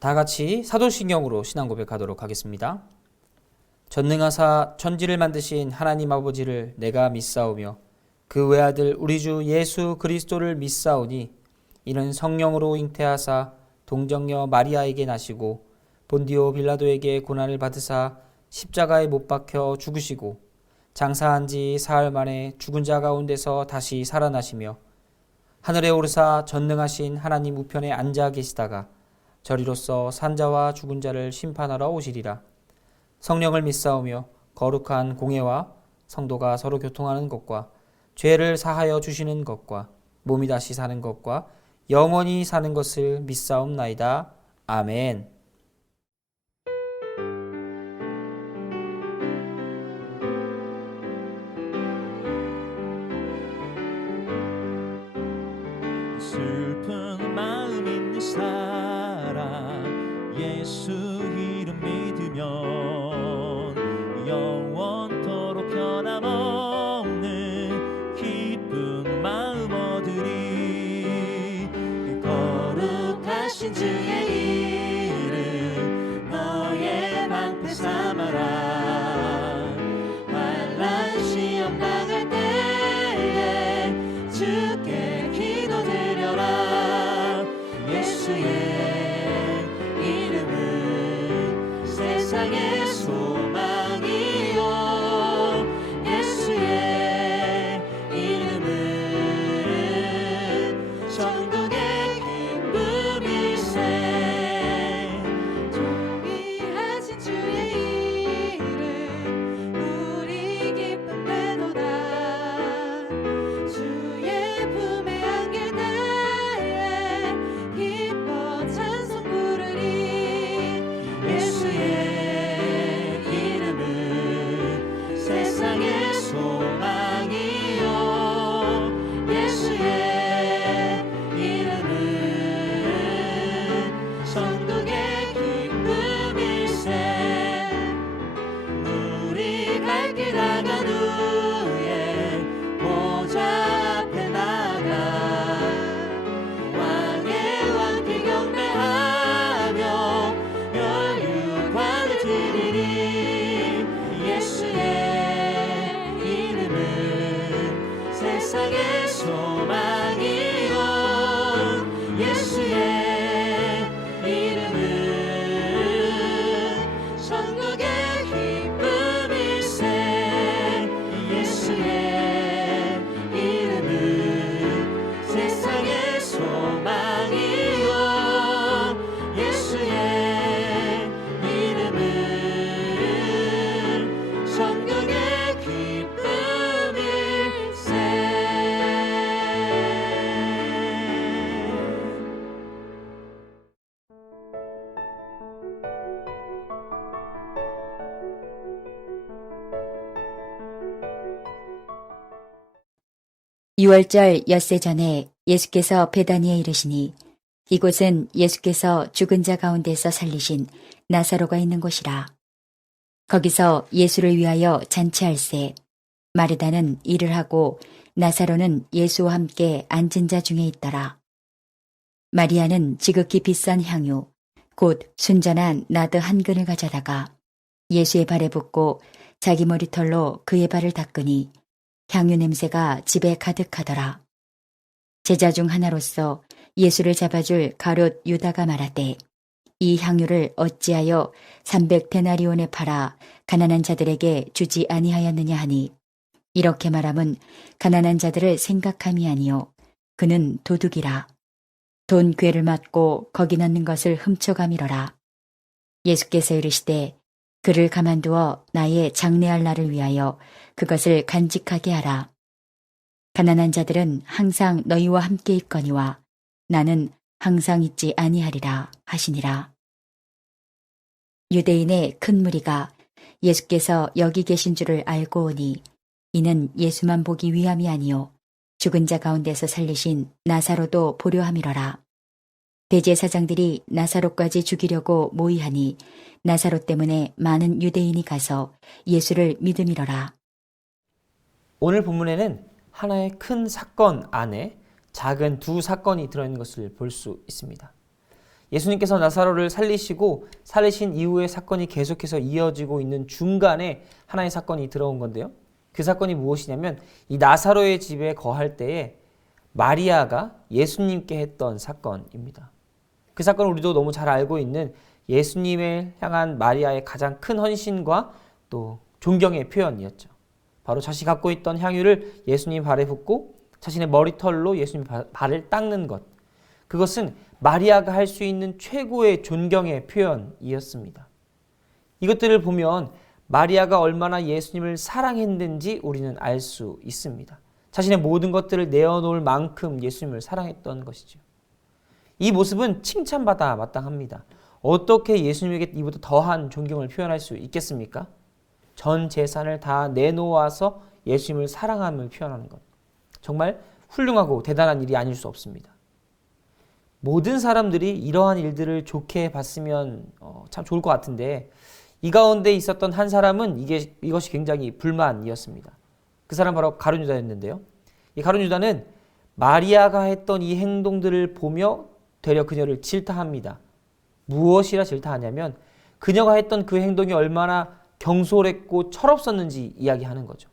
다 같이 사도신경으로 신앙 고백하도록 하겠습니다. 전능하사 천지를 만드신 하나님 아버지를 내가 믿사오며 그 외아들 우리 주 예수 그리스도를 믿사오니 이는 성령으로 잉태하사 동정녀 마리아에게 나시고 본디오 빌라도에게 고난을 받으사 십자가에 못 박혀 죽으시고 장사한 지 사흘 만에 죽은 자 가운데서 다시 살아나시며 하늘에 오르사 전능하신 하나님 우편에 앉아 계시다가 저리로서 산자와 죽은 자를 심판하러 오시리라. 성령을 믿사오며 거룩한 공예와 성도가 서로 교통하는 것과 죄를 사하여 주시는 것과 몸이 다시 사는 것과 영원히 사는 것을 믿사옵나이다. 아멘. 슬픈 마음 있는 사람 예수 이름 믿으면 영원토록 변함없는 기쁜 마음 얻으리. 거룩하신 주의 이름 너의 방패 삼아라. 환난 시험 당할 때에 주께 기도드려라. 예수의 이름은 세상의 소망이요. 예수의 이름은 천국의 기쁨일세. 존귀하신 주의 이름 우리 기쁨 되도다. 주의 품에 안길 때에 기뻐 찬송 부르리. 예수의 이름은 세상의 소망이요. 예수의 이름은 천국의 기쁨일세. 우리 갈 길 나간 후에 보좌 앞에 나가 왕의 왕께 경배하며 멸류관을 드리리. 예수의 이름은 세상의 소망이요. 예수의 이름은 천국의 기쁨일세. 예수의 이름은 세상의 소망이요. 예수의 이름은 천국의 기쁨일세. 유월절 엿새 전에 예수께서 베다니에 이르시니 이곳은 예수께서 죽은 자 가운데서 살리신 나사로가 있는 곳이라. 거기서 예수를 위하여 잔치할세 마르다는 일을 하고 나사로는 예수와 함께 앉은 자 중에 있더라. 마리아는 지극히 비싼 향유 곧 순전한 나드 한 근을 가져다가 예수의 발에 붓고 자기 머리털로 그의 발을 닦으니 향유 냄새가 집에 가득하더라. 제자 중 하나로서 예수를 잡아줄 가룟 유다가 말하되 이 향유를 어찌하여 300데나리온에 팔아 가난한 자들에게 주지 아니하였느냐 하니 이렇게 말함은 가난한 자들을 생각함이 아니요 그는 도둑이라. 돈 궤를 맞고 거기 넣는 것을 훔쳐가미러라. 예수께서 이르시되 그를 가만두어 나의 장례할 날을 위하여 그것을 간직하게 하라. 가난한 자들은 항상 너희와 함께 있거니와 나는 항상 있지 아니하리라 하시니라. 유대인의 큰 무리가 예수께서 여기 계신 줄을 알고 오니 이는 예수만 보기 위함이 아니요 죽은 자 가운데서 살리신 나사로도 보려 함이러라. 대제사장들이 나사로까지 죽이려고 모의하니 나사로 때문에 많은 유대인이 가서 예수를 믿음이러라. 오늘 본문에는 하나의 큰 사건 안에 작은 두 사건이 들어있는 것을 볼 수 있습니다. 예수님께서 나사로를 살리시고 살리신 이후의 사건이 계속해서 이어지고 있는 중간에 하나의 사건이 들어온 건데요. 그 사건이 무엇이냐면 이 나사로의 집에 거할 때에 마리아가 예수님께 했던 사건입니다. 그 사건은 우리도 너무 잘 알고 있는 예수님을 향한 마리아의 가장 큰 헌신과 또 존경의 표현이었죠. 바로 자신이 갖고 있던 향유를 예수님 발에 붓고 자신의 머리털로 예수님 발을 닦는 것. 그것은 마리아가 할 수 있는 최고의 존경의 표현이었습니다. 이것들을 보면 마리아가 얼마나 예수님을 사랑했는지 우리는 알 수 있습니다. 자신의 모든 것들을 내어놓을 만큼 예수님을 사랑했던 것이죠. 이 모습은 칭찬받아 마땅합니다. 어떻게 예수님에게 이보다 더한 존경을 표현할 수 있겠습니까? 전 재산을 다 내놓아서 예수님을 사랑함을 표현하는 것. 정말 훌륭하고 대단한 일이 아닐 수 없습니다. 모든 사람들이 이러한 일들을 좋게 봤으면 참 좋을 것 같은데 이 가운데 있었던 한 사람은 이것이 굉장히 불만이었습니다. 그 사람 바로 가룟 유다였는데요. 이 가룟 유다는 마리아가 했던 이 행동들을 보며 되려 그녀를 질타합니다. 무엇이라 질타하냐면 그녀가 했던 그 행동이 얼마나 경솔했고 철없었는지 이야기하는 거죠.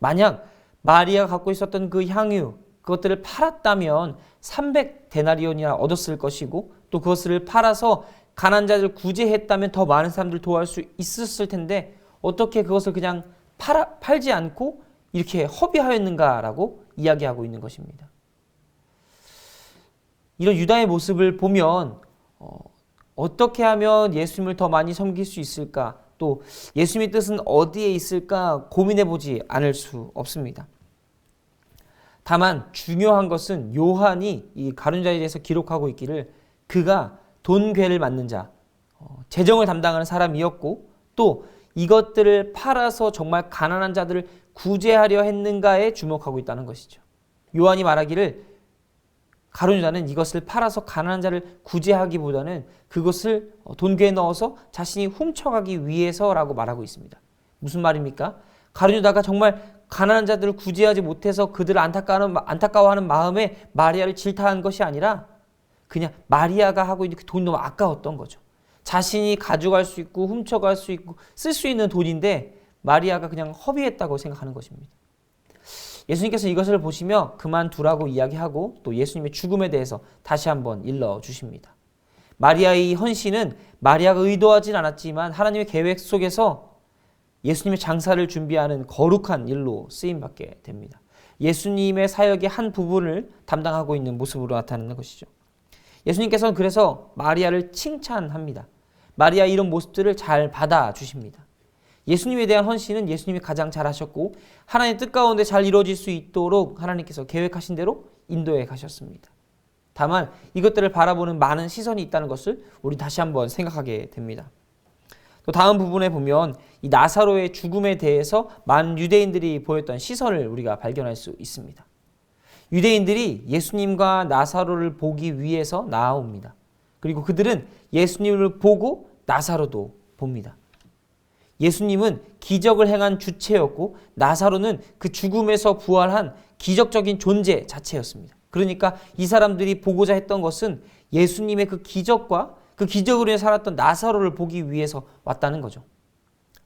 만약 마리아가 갖고 있었던 그 향유, 그것들을 팔았다면 300데나리온이나 얻었을 것이고 또 그것을 팔아서 가난한 자들을 구제했다면 더 많은 사람들을 도와줄 수 있었을 텐데 어떻게 그것을 그냥 팔지 않고 이렇게 허비하였는가라고 이야기하고 있는 것입니다. 이런 유다의 모습을 보면 어떻게 하면 예수님을 더 많이 섬길 수 있을까? 또 예수님의 뜻은 어디에 있을까 고민해보지 않을 수 없습니다. 다만 중요한 것은 요한이 이 가룟 유다에 대해서 기록하고 있기를 그가 돈괴를 맡는 자, 재정을 담당하는 사람이었고 또 이것들을 팔아서 정말 가난한 자들을 구제하려 했는가에 주목하고 있다는 것이죠. 요한이 말하기를 가룟 유다는 이것을 팔아서 가난한 자를 구제하기보다는 그것을 돈괴에 넣어서 자신이 훔쳐가기 위해서라고 말하고 있습니다. 무슨 말입니까? 가룟 유다가 정말 가난한 자들을 구제하지 못해서 그들을 안타까워하는 마음에 마리아를 질타한 것이 아니라 그냥 마리아가 하고 있는 그 돈이 너무 아까웠던 거죠. 자신이 가져갈 수 있고 훔쳐갈 수 있고 쓸 수 있는 돈인데 마리아가 그냥 허비했다고 생각하는 것입니다. 예수님께서 이것을 보시며 그만두라고 이야기하고 또 예수님의 죽음에 대해서 다시 한번 일러주십니다. 마리아의 이 헌신은 마리아가 의도하진 않았지만 하나님의 계획 속에서 예수님의 장사를 준비하는 거룩한 일로 쓰임받게 됩니다. 예수님의 사역의 한 부분을 담당하고 있는 모습으로 나타나는 것이죠. 예수님께서는 그래서 마리아를 칭찬합니다. 마리아의 이런 모습들을 잘 받아주십니다. 예수님에 대한 헌신은 예수님이 가장 잘하셨고 하나님의 뜻 가운데 잘 이루어질 수 있도록 하나님께서 계획하신 대로 인도해 가셨습니다. 다만 이것들을 바라보는 많은 시선이 있다는 것을 우리 다시 한번 생각하게 됩니다. 또 다음 부분에 보면 이 나사로의 죽음에 대해서 많은 유대인들이 보였던 시선을 우리가 발견할 수 있습니다. 유대인들이 예수님과 나사로를 보기 위해서 나아옵니다. 그리고 그들은 예수님을 보고 나사로도 봅니다. 예수님은 기적을 행한 주체였고 나사로는 그 죽음에서 부활한 기적적인 존재 자체였습니다. 그러니까 이 사람들이 보고자 했던 것은 예수님의 그 기적과 그 기적으로 인해 살았던 나사로를 보기 위해서 왔다는 거죠.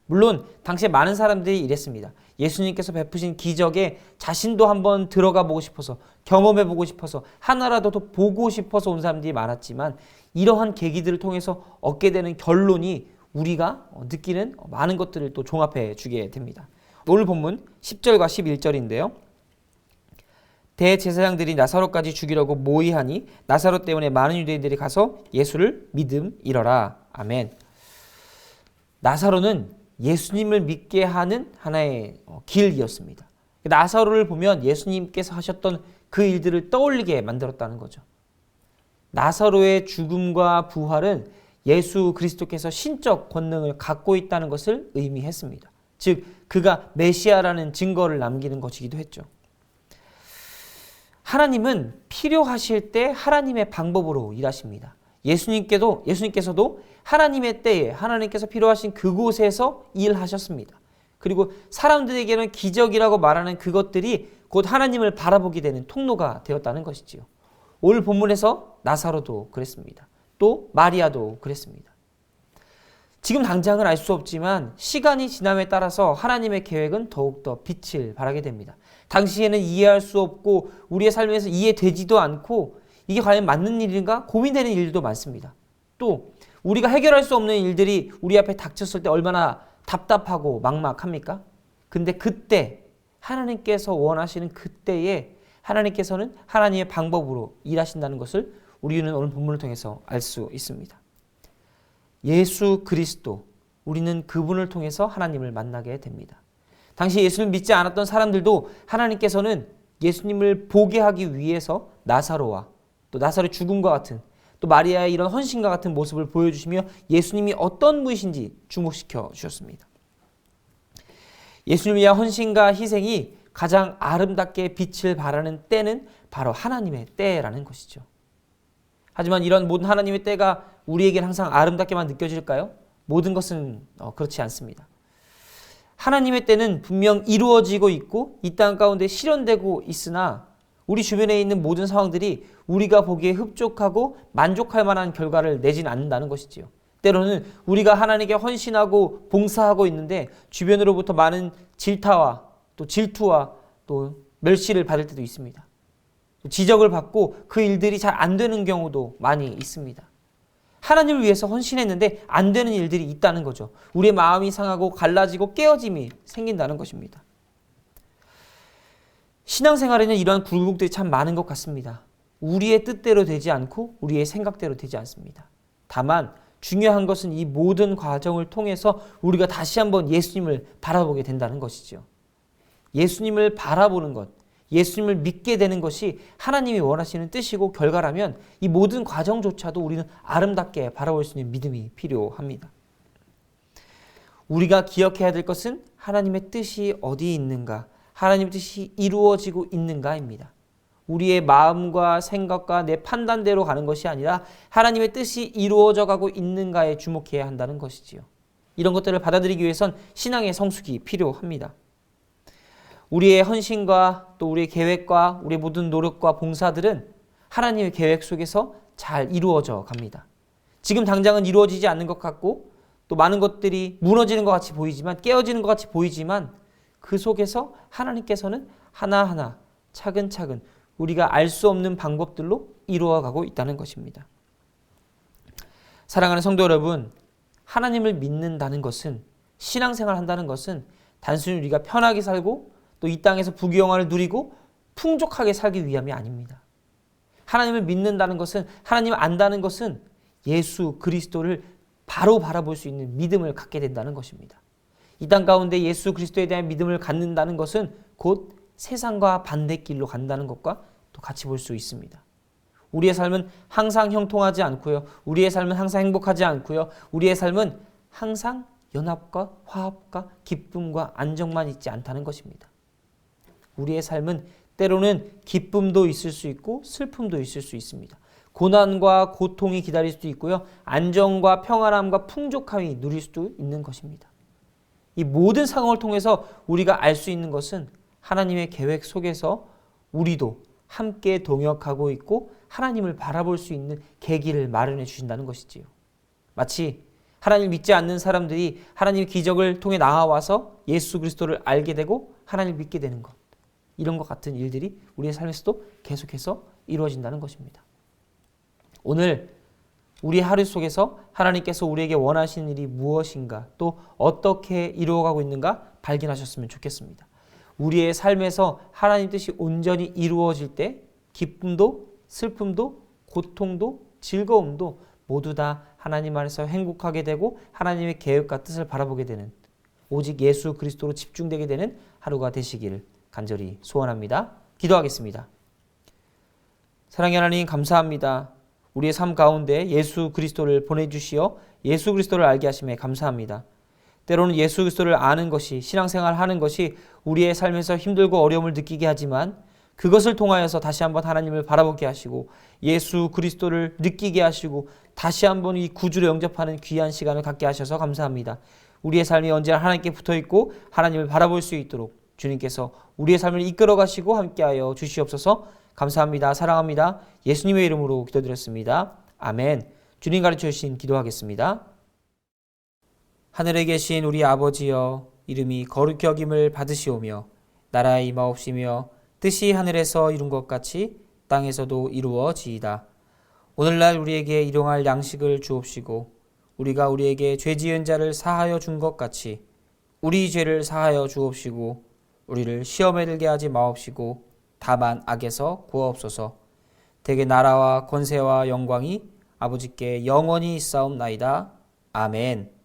물론 당시에 많은 사람들이 이랬습니다. 예수님께서 베푸신 기적에 자신도 한번 들어가 보고 싶어서 경험해 보고 싶어서 하나라도 더 보고 싶어서 온 사람들이 많았지만 이러한 계기들을 통해서 얻게 되는 결론이 우리가 느끼는 많은 것들을 또 종합해 주게 됩니다. 오늘 본문 10절과 11절인데요. 대제사장들이 나사로까지 죽이려고 모의하니 나사로 때문에 많은 유대인들이 가서 예수를 믿음이러라. 아멘. 나사로는 예수님을 믿게 하는 하나의 길이었습니다. 나사로를 보면 예수님께서 하셨던 그 일들을 떠올리게 만들었다는 거죠. 나사로의 죽음과 부활은 예수 그리스도께서 신적 권능을 갖고 있다는 것을 의미했습니다. 즉 그가 메시아라는 증거를 남기는 것이기도 했죠. 하나님은 필요하실 때 하나님의 방법으로 일하십니다. 예수님께서도 하나님의 때에 하나님께서 필요하신 그곳에서 일하셨습니다. 그리고 사람들에게는 기적이라고 말하는 그것들이 곧 하나님을 바라보게 되는 통로가 되었다는 것이지요. 오늘 본문에서 나사로도 그랬습니다. 또 마리아도 그랬습니다. 지금 당장은 알 수 없지만 시간이 지남에 따라서 하나님의 계획은 더욱더 빛을 발하게 됩니다. 당시에는 이해할 수 없고 우리의 삶에서 이해되지도 않고 이게 과연 맞는 일인가 고민되는 일도 많습니다. 또 우리가 해결할 수 없는 일들이 우리 앞에 닥쳤을 때 얼마나 답답하고 막막합니까? 근데 그때 하나님께서 원하시는 그때에 하나님께서는 하나님의 방법으로 일하신다는 것을 우리는 오늘 본문을 통해서 알 수 있습니다. 예수 그리스도, 우리는 그분을 통해서 하나님을 만나게 됩니다. 당시 예수를 믿지 않았던 사람들도 하나님께서는 예수님을 보게 하기 위해서 나사로와 또 나사로의 죽음과 같은 또 마리아의 이런 헌신과 같은 모습을 보여주시며 예수님이 어떤 분이신지 주목시켜 주셨습니다. 예수님을 위한 헌신과 희생이 가장 아름답게 빛을 발하는 때는 바로 하나님의 때라는 것이죠. 하지만 이런 모든 하나님의 때가 우리에겐 항상 아름답게만 느껴질까요? 모든 것은 그렇지 않습니다. 하나님의 때는 분명 이루어지고 있고 이 땅 가운데 실현되고 있으나 우리 주변에 있는 모든 상황들이 우리가 보기에 흡족하고 만족할 만한 결과를 내지는 않는다는 것이지요. 때로는 우리가 하나님께 헌신하고 봉사하고 있는데 주변으로부터 많은 질타와 또 질투와 또 멸시를 받을 때도 있습니다. 지적을 받고 그 일들이 잘 안 되는 경우도 많이 있습니다. 하나님을 위해서 헌신했는데 안 되는 일들이 있다는 거죠. 우리의 마음이 상하고 갈라지고 깨어짐이 생긴다는 것입니다. 신앙생활에는 이러한 굴곡들이 참 많은 것 같습니다. 우리의 뜻대로 되지 않고 우리의 생각대로 되지 않습니다. 다만 중요한 것은 이 모든 과정을 통해서 우리가 다시 한번 예수님을 바라보게 된다는 것이죠. 예수님을 바라보는 것, 예수님을 믿게 되는 것이 하나님이 원하시는 뜻이고 결과라면 이 모든 과정조차도 우리는 아름답게 바라볼 수 있는 믿음이 필요합니다. 우리가 기억해야 될 것은 하나님의 뜻이 어디 있는가, 하나님의 뜻이 이루어지고 있는가입니다. 우리의 마음과 생각과 내 판단대로 가는 것이 아니라 하나님의 뜻이 이루어져 가고 있는가에 주목해야 한다는 것이지요. 이런 것들을 받아들이기 위해선 신앙의 성숙이 필요합니다. 우리의 헌신과 또 우리의 계획과 우리의 모든 노력과 봉사들은 하나님의 계획 속에서 잘 이루어져 갑니다. 지금 당장은 이루어지지 않는 것 같고 또 많은 것들이 무너지는 것 같이 보이지만 깨어지는 것 같이 보이지만 그 속에서 하나님께서는 하나하나 차근차근 우리가 알 수 없는 방법들로 이루어가고 있다는 것입니다. 사랑하는 성도 여러분, 하나님을 믿는다는 것은 신앙생활 한다는 것은 단순히 우리가 편하게 살고 또 이 땅에서 부귀영화를 누리고 풍족하게 살기 위함이 아닙니다. 하나님을 믿는다는 것은 하나님을 안다는 것은 예수 그리스도를 바로 바라볼 수 있는 믿음을 갖게 된다는 것입니다. 이 땅 가운데 예수 그리스도에 대한 믿음을 갖는다는 것은 곧 세상과 반대길로 간다는 것과 또 같이 볼 수 있습니다. 우리의 삶은 항상 형통하지 않고요. 우리의 삶은 항상 행복하지 않고요. 우리의 삶은 항상 연합과 화합과 기쁨과 안정만 있지 않다는 것입니다. 우리의 삶은 때로는 기쁨도 있을 수 있고 슬픔도 있을 수 있습니다. 고난과 고통이 기다릴 수도 있고요. 안정과 평안함과 풍족함이 누릴 수도 있는 것입니다. 이 모든 상황을 통해서 우리가 알 수 있는 것은 하나님의 계획 속에서 우리도 함께 동역하고 있고 하나님을 바라볼 수 있는 계기를 마련해 주신다는 것이지요. 마치 하나님을 믿지 않는 사람들이 하나님의 기적을 통해 나와서 예수 그리스도를 알게 되고 하나님을 믿게 되는 것, 이런 것 같은 일들이 우리의 삶에서도 계속해서 이루어진다는 것입니다. 오늘 우리 하루 속에서 하나님께서 우리에게 원하시는 일이 무엇인가 또 어떻게 이루어가고 있는가 발견하셨으면 좋겠습니다. 우리의 삶에서 하나님 뜻이 온전히 이루어질 때 기쁨도 슬픔도 고통도 즐거움도 모두 다 하나님 안에서 행복하게 되고 하나님의 계획과 뜻을 바라보게 되는 오직 예수 그리스도로 집중되게 되는 하루가 되시기를 간절히 소원합니다. 기도하겠습니다. 사랑의 하나님 감사합니다. 우리의 삶 가운데 예수 그리스도를 보내주시어 예수 그리스도를 알게 하심에 감사합니다. 때로는 예수 그리스도를 아는 것이 신앙생활을 하는 것이 우리의 삶에서 힘들고 어려움을 느끼게 하지만 그것을 통하여서 다시 한번 하나님을 바라보게 하시고 예수 그리스도를 느끼게 하시고 다시 한번 이 구주를 영접하는 귀한 시간을 갖게 하셔서 감사합니다. 우리의 삶이 언제나 하나님께 붙어있고 하나님을 바라볼 수 있도록 주님께서 우리의 삶을 이끌어 가시고 함께하여 주시옵소서. 감사합니다. 사랑합니다. 예수님의 이름으로 기도드렸습니다. 아멘. 주님 가르쳐 주신 기도하겠습니다. 하늘에 계신 우리 아버지여, 이름이 거룩히 여김을 받으시오며 나라의 임하옵시며 뜻이 하늘에서 이룬 것 같이 땅에서도 이루어지이다. 오늘날 우리에게 일용할 양식을 주옵시고 우리가 우리에게 죄 지은 자를 사하여 준 것 같이 우리 죄를 사하여 주옵시고 우리를 시험에 들게 하지 마옵시고 다만 악에서 구하옵소서. 대개 나라와 권세와 영광이 아버지께 영원히 있사옵나이다. 아멘.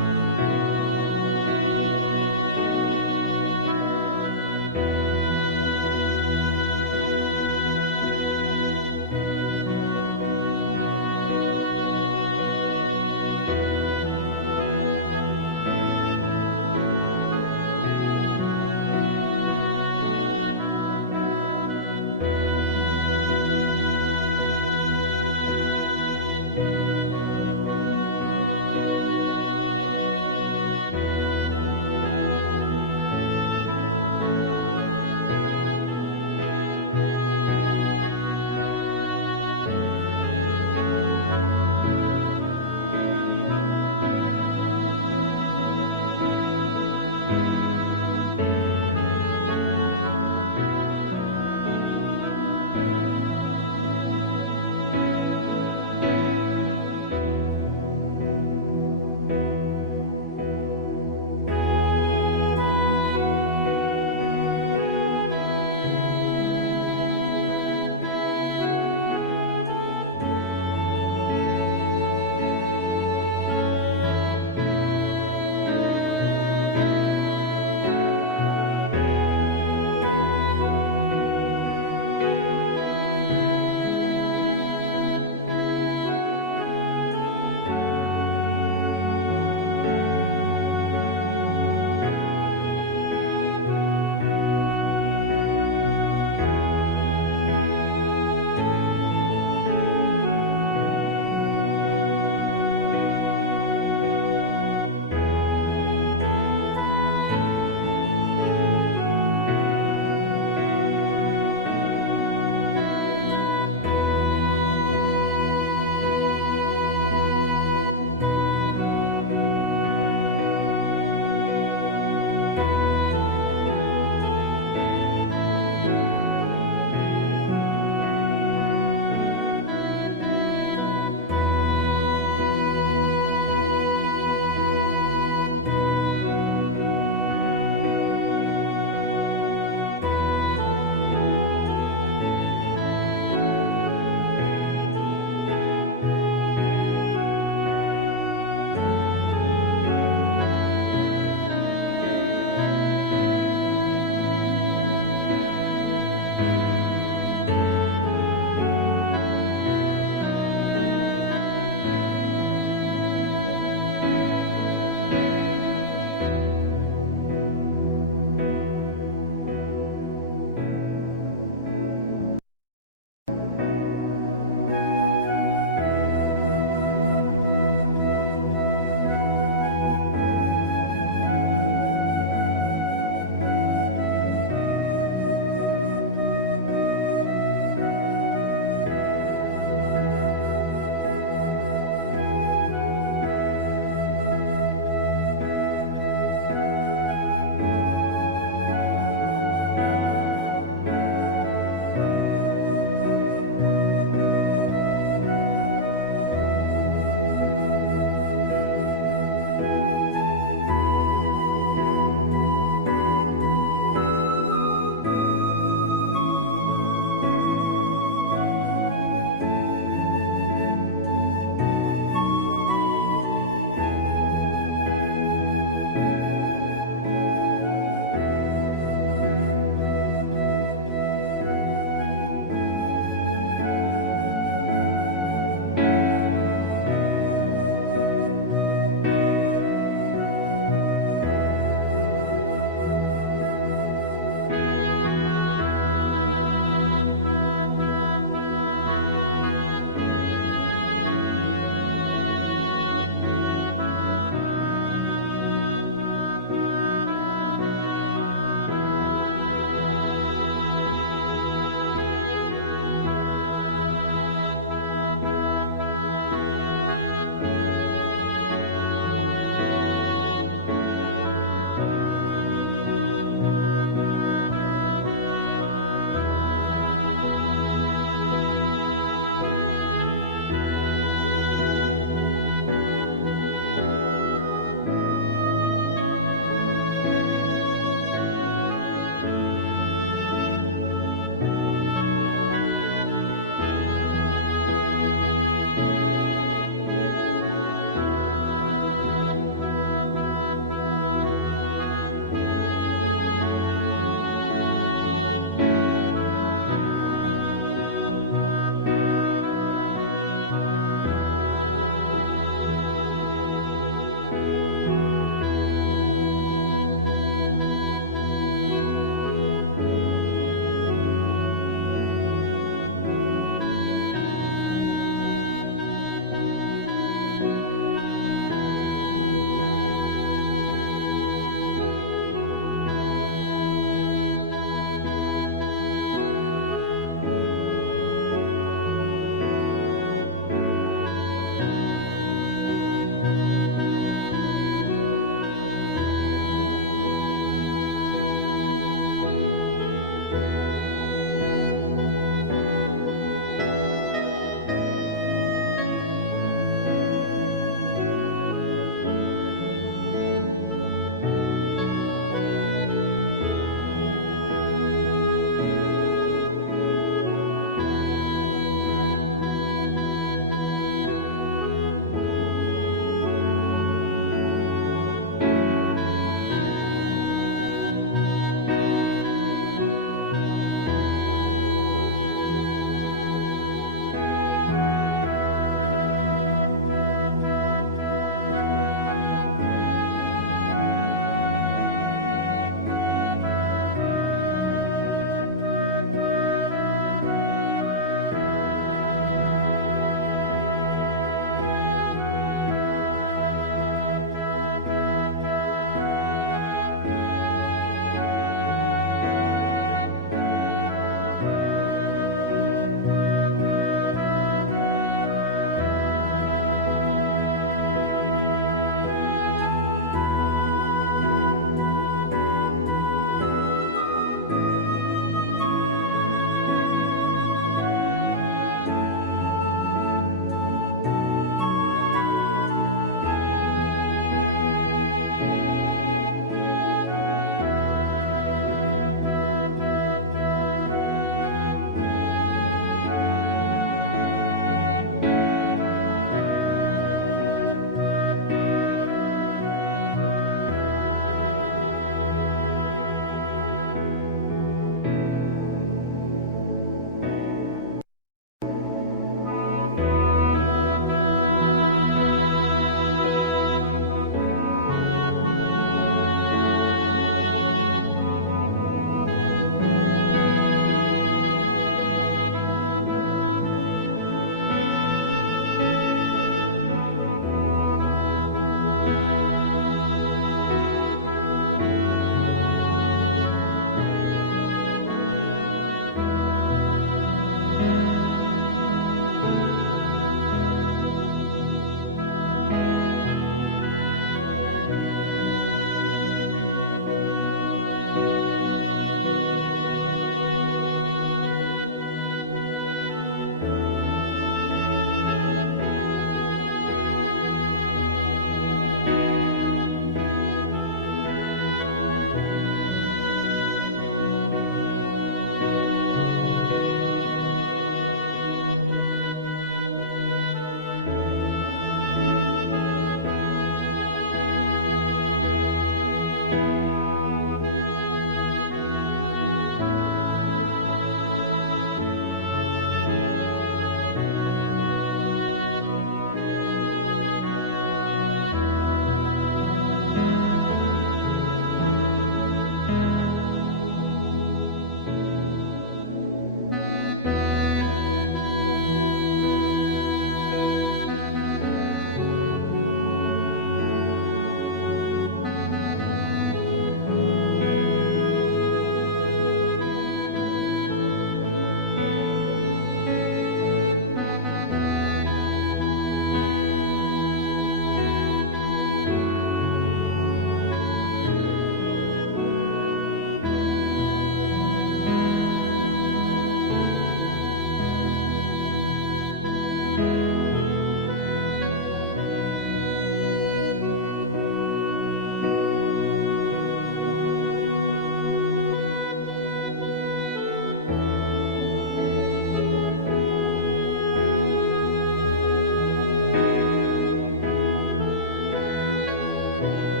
주